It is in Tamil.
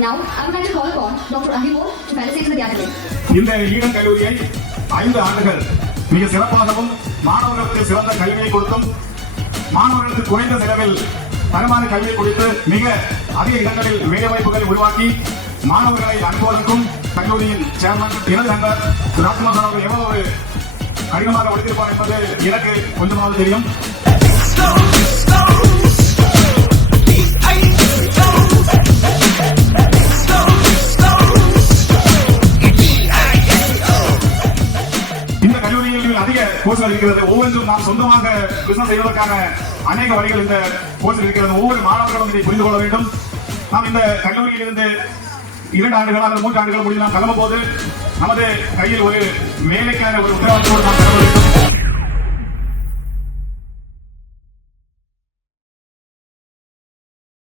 Now, I would like to call upon Dr. Ahimor to facilitate the gathering. இந்த ஈடன் கல்லூரியை 5 ஆண்டுகள் மிக சிறப்பாகவும் மாணவர்களுக்கு சிறந்த கல்வியை கொடுத்தும் மாணவர்களுக்கு குறைந்த செலவில் தரமான கல்வியை கொடுத்து மிக அதிக இடங்களில் வேலைவாய்ப்புகளை உருவாக்கி மாணவர்களை அனுப்புவதற்கும் கல்லூரியின் சேர்மன் எனது நண்பர் ராஜ்குமார் அவர்கள் எவ்வளவு கடினமாக உழைத்திருப்பார் என்பது எனக்கு கொஞ்சமாவது தெரியும். இந்த கல்லூரியில் அதிக கோர்ஸ்கள் இருக்கிறது. ஒவ்வொன்றும் நாம் சொந்தமாக பிசினஸ் செய்வதற்கான அநேக வழிகள் இந்த கோர்ஸில் இருக்கிறது. ஒவ்வொரு மாணவர்களும் இதை புரிந்து கொள்ள வேண்டும். நாம் இந்த கல்லூரியில் இருந்து 2 ஆண்டுகள் அல்லது 3 ஆண்டுகள் முடிந்து நாம் கிளம்பும் போது நமது கையில் ஒரு வேலைக்கான ஒரு உத்தரவாதத்தோடு நாம் கிளம்ப வேண்டும்.